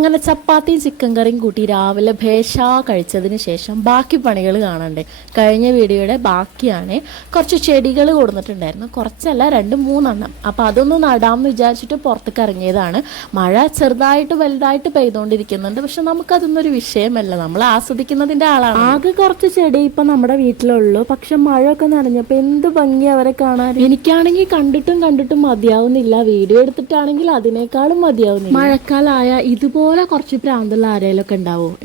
അങ്ങനെ ചപ്പാത്തിയും ചിക്കൻ കറിയും കൂട്ടി രാവിലെ ഭേഷ കഴിച്ചതിന് ശേഷം ബാക്കി പണികൾ കാണണ്ടേ. കഴിഞ്ഞ വീഡിയോയുടെ ബാക്കിയാണ്. കുറച്ച് ചെടികൾ കൊടുത്തിട്ടുണ്ടായിരുന്നു, കുറച്ചല്ല 2-3 അപ്പോൾ അതൊന്ന് നടാമെന്ന് വിചാരിച്ചിട്ട് പുറത്തേക്ക് ഇറങ്ങിയതാണ്. മഴ ചെറുതായിട്ട് വലുതായിട്ട് പെയ്തുകൊണ്ടിരിക്കുന്നുണ്ട്, പക്ഷെ നമുക്കതൊന്നൊരു വിഷയമല്ല, നമ്മൾ ആസ്വദിക്കുന്നതിൻ്റെ ആളാണ്. ആകെ കുറച്ച് ചെടി ഇപ്പം നമ്മുടെ വീട്ടിലുള്ളൂ, പക്ഷെ മഴയൊക്കെ നനഞ്ഞപ്പോൾ എന്ത് ഭംഗി അവരെ കാണാൻ. എനിക്കാണെങ്കിൽ കണ്ടിട്ടും മതിയാവുന്നില്ല, വീഡിയോ എടുത്തിട്ടാണെങ്കിൽ അതിനേക്കാളും മതിയാവുന്നില്ല. മഴക്കാലമായ ഇതുപോലെ കുറച്ച് പ്രാന്തുള്ള ആരെയൊക്കെ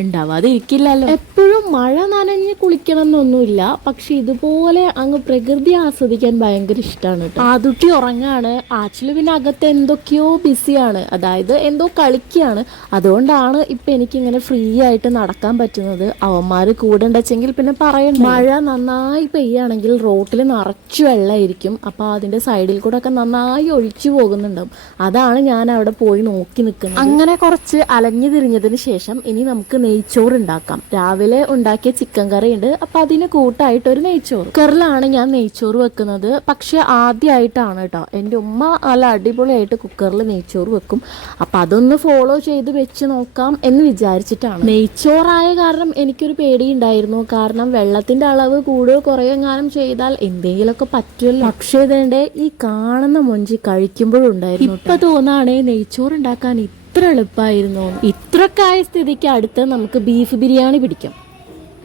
ഉണ്ടാവാതെ ഇരിക്കില്ലല്ലോ. എപ്പോഴും മഴ നനഞ്ഞ് കുളിക്കണം എന്നൊന്നുമില്ല, പക്ഷെ ഇതുപോലെ അങ്ങ് പ്രകൃതി ആസ്വദിക്കാൻ ഭയങ്കര ഇഷ്ടമാണ്. ആദുട്ടി ഉറങ്ങാണ്, ആച്ചില് പിന്നെ അകത്ത് എന്തൊക്കെയോ ബിസിയാണ്, അതായത് എന്തോ കളിക്കുകയാണ്. അതുകൊണ്ടാണ് ഇപ്പൊ എനിക്കിങ്ങനെ ഫ്രീ ആയിട്ട് നടക്കാൻ പറ്റുന്നത്. അവന്മാര് കൂടെ ഉണ്ടെങ്കിൽ പിന്നെ പറയണ്ട. മഴ നന്നായി പെയ്യാണെങ്കിൽ റോട്ടിൽ നിറച്ചു വെള്ളമായിരിക്കും, അപ്പൊ അതിന്റെ സൈഡിൽ കൂടെ ഒക്കെ നന്നായി ഒഴിച്ചു പോകുന്നുണ്ടാവും. അതാണ് ഞാൻ അവിടെ പോയി നോക്കി നിൽക്കുന്നത്. അങ്ങനെ കുറച്ച് അലഞ്ഞു തിരിഞ്ഞതിന് ശേഷം ഇനി നമുക്ക് നെയ്ച്ചോറ് ഉണ്ടാക്കാം. രാവിലെ ഉണ്ടാക്കിയ ചിക്കൻ കറി ഉണ്ട്, അപ്പൊ അതിന് കൂട്ടായിട്ട് ഒരു നെയ്ച്ചോറ്. കുക്കറിലാണ് ഞാൻ നെയ്ച്ചോറ് വെക്കുന്നത്, പക്ഷെ ആദ്യമായിട്ടാണ് കേട്ടോ. എൻ്റെ ഉമ്മ നല്ല അടിപൊളിയായിട്ട് കുക്കറിൽ നെയ്ച്ചോറ് വെക്കും, അപ്പൊ അതൊന്ന് ഫോളോ ചെയ്ത് വെച്ച് നോക്കാം എന്ന് വിചാരിച്ചിട്ടാണ്. നെയ്ച്ചോറായ കാരണം എനിക്കൊരു പേടിയുണ്ടായിരുന്നു, കാരണം വെള്ളത്തിന്റെ അളവ് കൂടുകയോ കുറയോ എങ്ങാനും ചെയ്താൽ എന്തെങ്കിലുമൊക്കെ പറ്റുമല്ലോ. പക്ഷേ ഇതേണ്ട ഈ കാണുന്ന മൊഞ്ചി കഴിക്കുമ്പോഴും ഉണ്ടായിരുന്നു. ഇപ്പൊ തോന്നാണേ നെയ്ച്ചോറ് ഉണ്ടാക്കാൻ ഇത്ര എളുപ്പമായിരുന്നു. ഇത്രയൊക്കെ ആയ സ്ഥിതിക്ക് അടുത്ത് നമുക്ക് ബീഫ് ബിരിയാണി പിടിക്കാം.